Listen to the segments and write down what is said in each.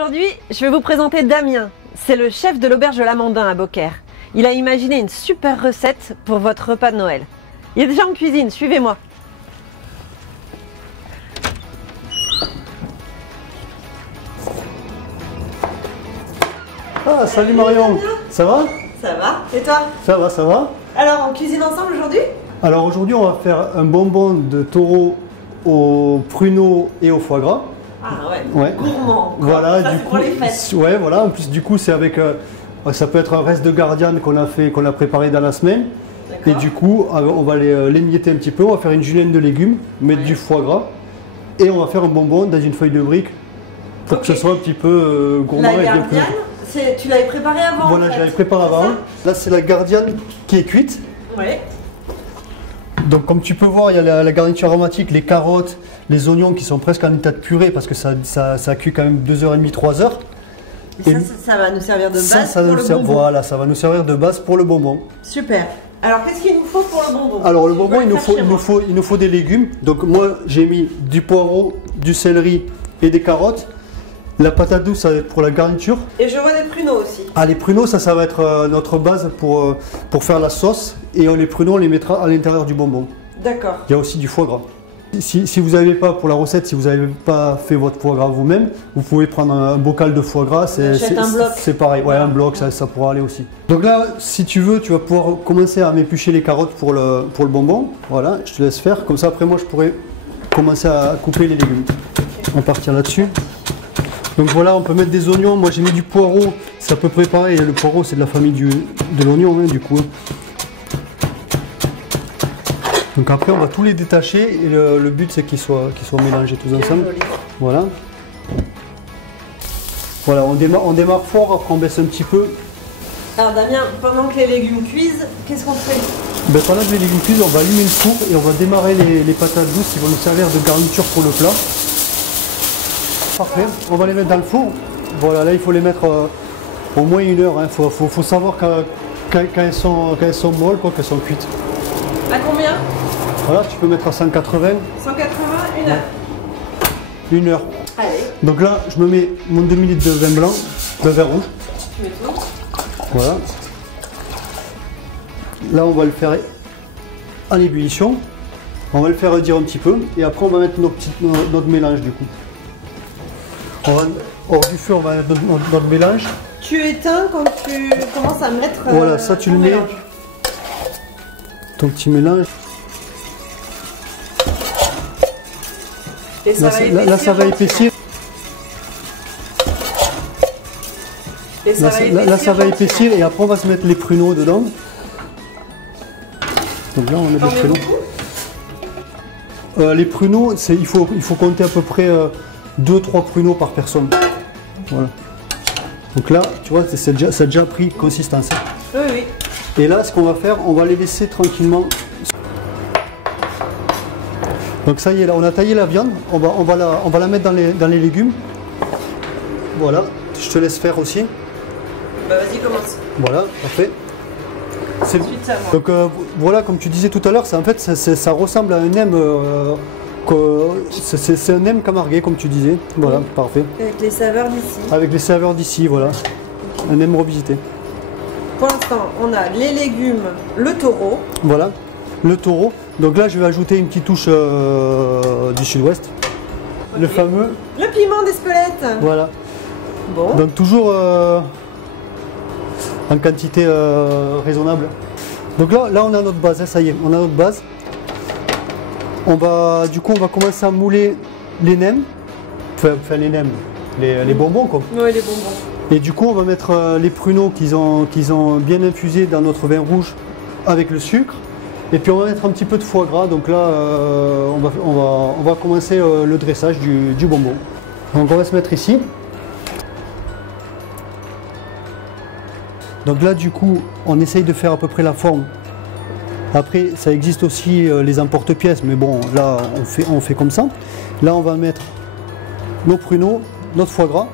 Aujourd'hui, je vais vous présenter Damien. C'est le chef de l'auberge de l'Amandin à Beaucaire. Il a imaginé une super recette pour votre repas de Noël. Il est déjà en cuisine, suivez-moi. Ah, salut Marion, ça va? Ça va, et toi? Ça va, ça va. Alors, on cuisine ensemble aujourd'hui? Alors aujourd'hui, on va faire un bonbon de taureau au pruneau et au foie gras. Ah ouais, Ouais. gourmand. Voilà, ça, du c'est coup, pour les fêtes. ouais, voilà. En plus, du coup, c'est avec, ça peut être un reste de gardiane qu'on a préparé dans la semaine. Et du coup, on va l'émietter un petit peu. On va faire une julienne de légumes, mettre du foie gras, et on va faire un bonbon dans une feuille de brique pour que ce soit un petit peu gourmand. La et bien gardiane, tu l'avais préparé avant? Voilà, en fait. je l'avais préparé avant. Là, c'est la gardiane qui est cuite. Ouais. Donc comme tu peux voir, il y a la garniture aromatique, les carottes, les oignons qui sont presque en état de purée parce que ça cuit quand même 2h30, 3h. Et ça va nous servir de base pour le bonbon. Voilà, ça va nous servir de base pour le bonbon. Super. Alors qu'est-ce qu'il nous faut pour le bonbon? Alors le bonbon, il nous faut des légumes. Donc moi, j'ai mis du poireau, du céleri et des carottes. La patate douce, ça va être pour la garniture. Et je vois des pruneaux aussi. Ah, les pruneaux, ça va être notre base pour faire la sauce. Et les pruneaux, on les mettra à l'intérieur du bonbon. D'accord. Il y a aussi du foie gras. Si vous n'avez pas, pour la recette, si vous n'avez pas fait votre foie gras vous-même, vous pouvez prendre un bocal de foie gras. C'est pareil, ouais, un bloc, ça pourra aller aussi. Donc là, si tu veux, tu vas pouvoir commencer à m'éplucher les carottes pour le bonbon. Voilà, je te laisse faire. Comme ça, après, moi, je pourrais commencer à couper les légumes. On va partir là-dessus. Donc voilà, on peut mettre des oignons. Moi, j'ai mis du poireau. C'est à peu près pareil. Le poireau, c'est de la famille de l'oignon, hein, du coup. Donc après, on va tous les détacher et le but, c'est qu'ils soient mélangés tous ensemble. Voilà. Voilà, on démarre fort, après on baisse un petit peu. Alors Damien, pendant que les légumes cuisent, qu'est-ce qu'on fait? Ben, pendant que les légumes cuisent, on va allumer le four et on va démarrer les patates douces qui vont nous servir de garniture pour le plat. Parfait, on va les mettre dans le four. Voilà, là il faut les mettre au moins 1 heure. Il faut savoir quand elles sont molles, qu'elles sont cuites. À combien? Voilà, tu peux mettre à 180. 180, 1 heure. 1 heure. Allez. Donc là, je me mets mon demi-litre de vin blanc, de vin rouge. Tu mets tout. Voilà. Là, on va le faire en ébullition. On va le faire dire un petit peu. Et après, on va mettre notre mélange du coup. Hors du feu, on va mettre notre mélange. Tu éteins quand tu commences à mettre. Voilà, ça tu le mets. Ton petit mélange. Et ça là, ça va épaissir. Là, ça va épaissir et après on va se mettre les pruneaux dedans. Donc là, on met les pruneaux. Les pruneaux, il faut compter à peu près 2-3 pruneaux par personne. Voilà. Donc là, tu vois, ça a déjà pris consistance. Oui, oui. Et là, ce qu'on va faire, on va les laisser tranquillement. Donc ça y est, là, on a taillé la viande. On va la mettre dans les légumes. Voilà, je te laisse faire aussi. Bah vas-y, commence. Voilà, parfait. Ensuite, donc voilà, comme tu disais tout à l'heure, en fait, ça ressemble à un nem. C'est un nem camarguais, comme tu disais. Voilà, parfait. avec les saveurs d'ici. Avec les saveurs d'ici, voilà. Un nem revisité. Pour l'instant, on a les légumes, le taureau. Voilà, le taureau. Donc là, je vais ajouter une petite touche du sud-ouest. Okay. Le fameux. Le piment d'Espelette. Voilà. Bon. Donc toujours en quantité raisonnable. Donc là, on a notre base. Hein, ça y est, on a notre base. Du coup, on va commencer à mouler les nems. Enfin, les nems. Les bonbons, quoi. Oui, les bonbons. Et du coup, on va mettre les pruneaux qu'ils ont bien infusés dans notre vin rouge avec le sucre. Et puis on va mettre un petit peu de foie gras. Donc là, on va commencer le dressage du bonbon. Donc on va se mettre ici. Donc là, du coup, on essaye de faire à peu près la forme. Après, ça existe aussi les emporte-pièces, mais bon, là, on fait comme ça. Là, on va mettre nos pruneaux, notre foie gras.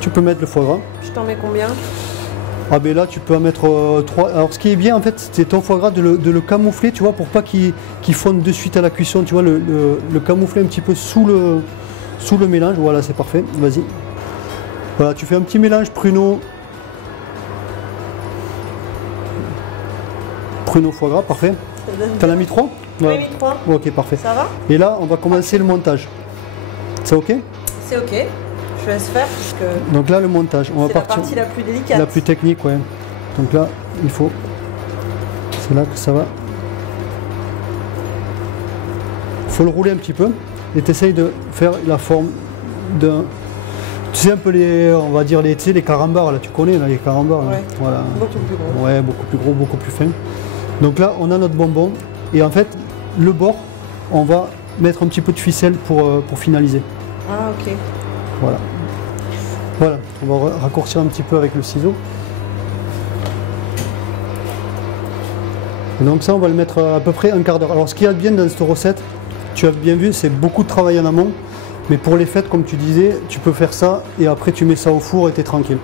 Tu peux mettre le foie gras. Je t'en mets combien? Ah ben là tu peux en mettre 3. Alors ce qui est bien en fait, c'est ton foie gras de le camoufler, tu vois, pour pas qu'il fonde de suite à la cuisson, tu vois, le camoufler un petit peu sous le mélange. Voilà, c'est parfait, vas-y. Voilà, tu fais un petit mélange pruneau foie gras, parfait. T'en as mis 3? Oui, mis 3. Ok, parfait. Ça va? Et là, on va commencer le montage. C'est ok? C'est ok. Je laisse faire parce que... Donc là, le montage. On va c'est partir. La partie la plus délicate. La plus technique, ouais. Donc là, il faut... C'est là que ça va. Il faut le rouler un petit peu. Et tu essayes de faire la forme d'un... Tu sais un peu les... On va dire les, tu sais, les carambars, là. Tu connais, là, les carambars. Ouais. Là. Voilà. Beaucoup plus gros. Ouais, beaucoup plus gros, beaucoup plus fin. Donc là, on a notre bonbon. Et en fait, le bord, on va mettre un petit peu de ficelle pour finaliser. Ah, ok. Voilà. Voilà, on va raccourcir un petit peu avec le ciseau. Et donc ça, on va le mettre à peu près un quart d'heure. Alors ce qu'il y a de bien dans cette recette, tu as bien vu, c'est beaucoup de travail en amont. Mais pour les fêtes, comme tu disais, tu peux faire ça et après tu mets ça au four et tu es tranquille.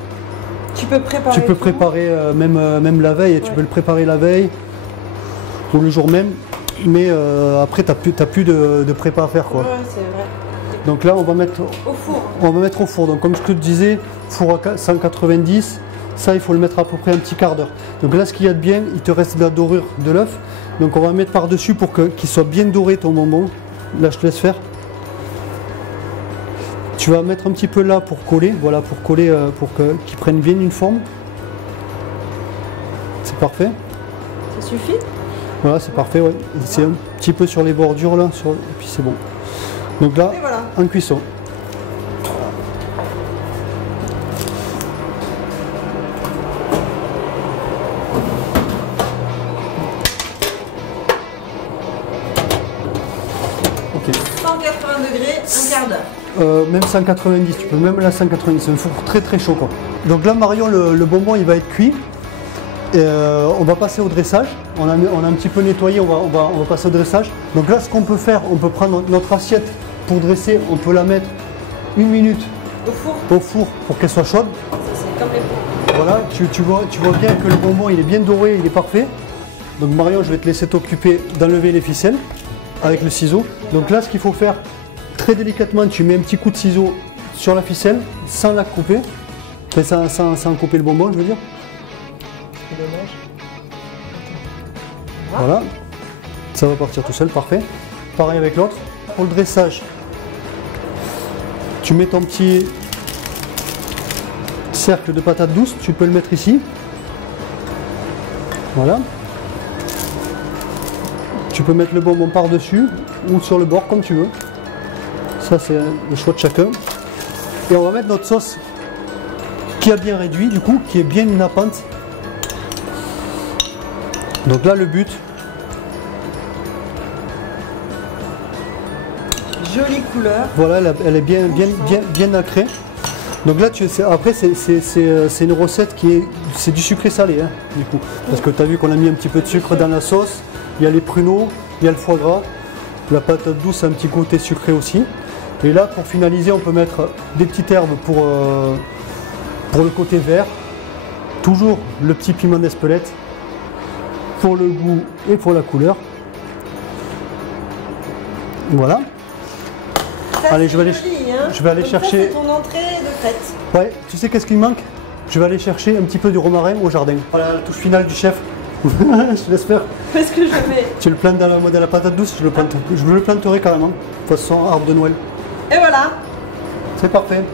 Tu peux préparer. Tu peux préparer même la veille, et tu peux le préparer la veille ou le jour même. Mais après, tu n'as plus de prépa à faire, quoi. Ouais, c'est vrai. Donc là, on va mettre au four. On va mettre au four. Donc comme je te disais, four à 190, ça il faut le mettre à peu près un petit quart d'heure. Donc là, ce qu'il y a de bien, il te reste de la dorure de l'œuf. Donc on va mettre par-dessus pour qu'il soit bien doré ton bonbon. Là, je te laisse faire. Tu vas mettre un petit peu là pour coller, voilà, pour coller, pour qu'il prenne bien une forme. C'est parfait. Ça suffit? Voilà, c'est parfait, ouais. C'est un petit peu sur les bordures là, et puis c'est bon. Donc là, voilà. En cuisson. Ok. 180 degrés, un quart d'heure. Même 190, tu peux même la 190, c'est un four très très chaud, quoi. Donc là, Marion, le bonbon il va être cuit. Et on va passer au dressage. On a un petit peu nettoyé, on va passer au dressage. Donc là, ce qu'on peut faire, on peut prendre notre assiette pour dresser, on peut la mettre 1 minute au four pour qu'elle soit chaude. C'est comme les fours. Voilà, tu vois bien que le bonbon il est bien doré, il est parfait. Donc Marion, je vais te laisser t'occuper d'enlever les ficelles avec le ciseau. Donc là, ce qu'il faut faire, très délicatement, tu mets un petit coup de ciseau sur la ficelle sans la couper. Enfin, sans couper le bonbon, je veux dire. C'est dommage. Voilà, ça va partir tout seul, parfait. Pareil avec l'autre. Pour le dressage, tu mets ton petit cercle de patates douces, tu peux le mettre ici. Voilà. Tu peux mettre le bonbon par-dessus ou sur le bord comme tu veux. Ça c'est le choix de chacun. Et on va mettre notre sauce qui a bien réduit du coup, qui est bien nappante. Donc là le but. Jolie couleur. Voilà, elle est bien nacrée. Donc là, après, c'est une recette c'est du sucré salé, hein, du coup. Parce que tu as vu qu'on a mis un petit peu de sucre dans la sauce. Il y a les pruneaux, il y a le foie gras. La patate douce a un petit côté sucré aussi. Et là, pour finaliser, on peut mettre des petites herbes pour le côté vert. Toujours le petit piment d'Espelette pour le goût et pour la couleur. Voilà. Ça, allez, je vais aller donc chercher. Ça, c'est ton entrée de fête. Ouais, tu sais qu'est-ce qu'il manque? Je vais aller chercher un petit peu du romarin au jardin. Voilà la touche finale du chef. Je te laisse faire. Qu'est-ce que je mets? Tu le plantes dans la patate douce, je le planterai carrément. Façon arbre de Noël. Et voilà. C'est parfait.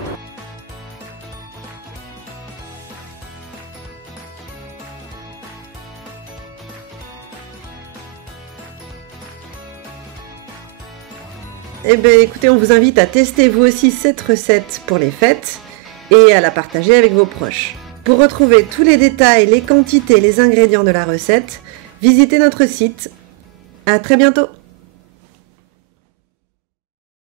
Eh bien écoutez, on vous invite à tester vous aussi cette recette pour les fêtes et à la partager avec vos proches. Pour retrouver tous les détails, les quantités, les ingrédients de la recette, visitez notre site. À très bientôt!